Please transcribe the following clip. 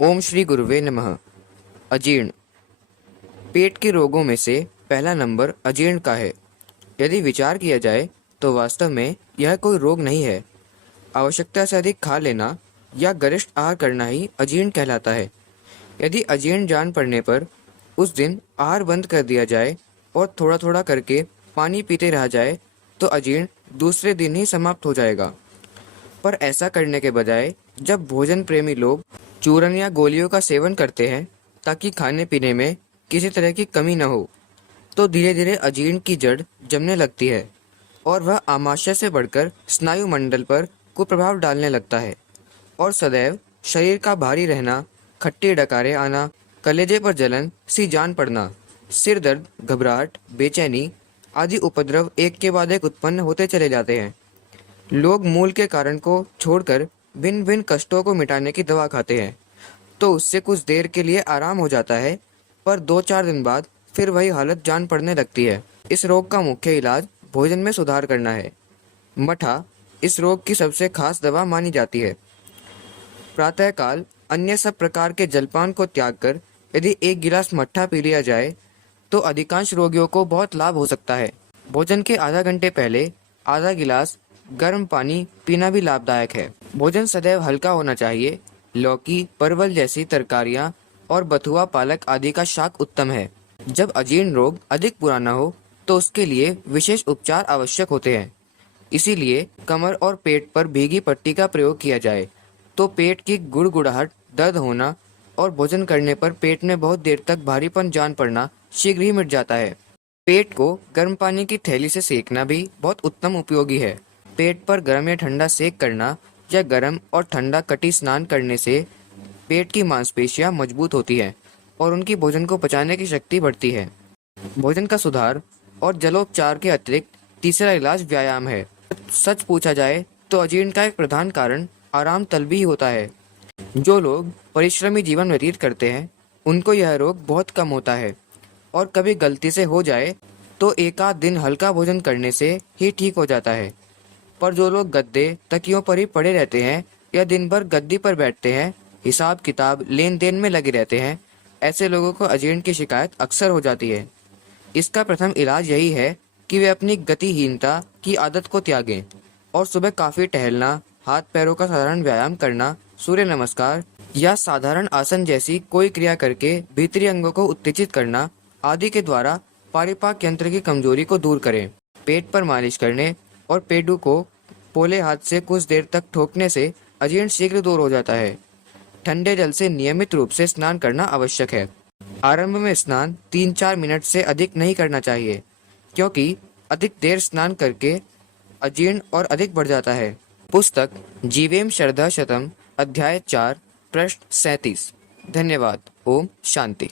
ओम श्री गुरुवे नमः। अजीर्ण। पेट के रोगों में से पहला नंबर अजीर्ण का है। यदि विचार किया जाए तो वास्तव में यह कोई रोग नहीं है। आवश्यकता से अधिक खा लेना या गरिष्ठ आहार करना ही अजीर्ण कहलाता है। यदि अजीर्ण जान पड़ने पर उस दिन आहार बंद कर दिया जाए और थोड़ा थोड़ा करके पानी पीते रहा जाए तो अजीर्ण दूसरे दिन ही समाप्त हो जाएगा। पर ऐसा करने के बजाय जब भोजन प्रेमी लोग चूरन या गोलियों का सेवन करते हैं ताकि खाने पीने में किसी तरह की कमी न हो, तो धीरे धीरे अजीर्ण की जड़ जमने लगती है और वह आमाशय से बढ़कर स्नायु मंडल पर कुप्रभाव डालने लगता है और सदैव शरीर का भारी रहना, खट्टी डकारे आना, कलेजे पर जलन सी जान पड़ना, सिर दर्द, घबराहट, बेचैनी आदि उपद्रव एक के बाद एक उत्पन्न होते चले जाते हैं। लोग मूल के कारण को छोड़कर भिन्न भिन्न कष्टों को मिटाने की दवा खाते हैं तो उससे कुछ देर के लिए आराम हो जाता है, पर 2-4 दिन बाद फिर वही हालत जान पड़ने लगती है। इस रोग का मुख्य इलाज भोजन में सुधार करना है। मठा इस रोग की सबसे खास दवा मानी जाती है। प्रातःकाल अन्य सब प्रकार के जलपान को त्याग कर यदि 1 गिलास मट्ठा पी लिया जाए तो अधिकांश रोगियों को बहुत लाभ हो सकता है। भोजन के आधा घंटे पहले आधा गिलास गर्म पानी पीना भी लाभदायक है। भोजन सदैव हल्का होना चाहिए। लौकी, परवल जैसी तरकारियां और बथुआ, पालक आदि का शाक उत्तम है। जब अजीर्ण रोग अधिक पुराना हो तो उसके लिए विशेष उपचार आवश्यक होते हैं। इसीलिए कमर और पेट पर भीगी पट्टी का प्रयोग किया जाए तो पेट की गुड़गुड़ाहट, दर्द होना और भोजन करने पर पेट में बहुत देर तक भारीपन जान पड़ना शीघ्र ही मिट जाता है। पेट को गर्म पानी की थैली से सेकना भी बहुत उत्तम उपयोगी है। पेट पर गर्म या ठंडा सेक करना या गर्म और ठंडा कटी स्नान करने से पेट की मांसपेशियां मजबूत होती हैं और उनकी भोजन को पचाने की शक्ति बढ़ती है। भोजन का सुधार और जलोपचार के अतिरिक्त तीसरा इलाज व्यायाम है। सच पूछा जाए तो अजीर्ण का एक प्रधान कारण आराम तलब ही होता है। जो लोग परिश्रमी जीवन व्यतीत करते हैं उनको यह रोग बहुत कम होता है और कभी गलती से हो जाए तो 1 आध दिन हल्का भोजन करने से ही ठीक हो जाता है। पर जो लोग गद्दे तकियों पर ही पड़े रहते हैं या दिन भर गद्दी पर बैठते हैं, हिसाब किताब लेन देन में लगे रहते हैं, ऐसे लोगों को अजीर्ण की शिकायत अक्सर हो जाती है। इसका प्रथम इलाज यही है कि वे अपनी गतिहीनता की आदत को त्यागें और सुबह काफी टहलना, हाथ पैरों का साधारण व्यायाम करना, सूर्य नमस्कार या साधारण आसन जैसी कोई क्रिया करके भीतरी अंगों को उत्तेजित करना आदि के द्वारा पारिपाक यंत्र की कमजोरी को दूर करें। पेट पर मालिश करने और पेडू को पोले हाथ से कुछ देर तक ठोकने से अजीर्ण शीघ्र दूर हो जाता है। ठंडे जल से नियमित रूप से स्नान करना आवश्यक है। आरंभ में स्नान 3-4 मिनट से अधिक नहीं करना चाहिए क्योंकि अधिक देर स्नान करके अजीर्ण और अधिक बढ़ जाता है। पुस्तक जीवेम शरदा शतम, अध्याय 4, पृष्ठ 37। धन्यवाद। ओम शांति।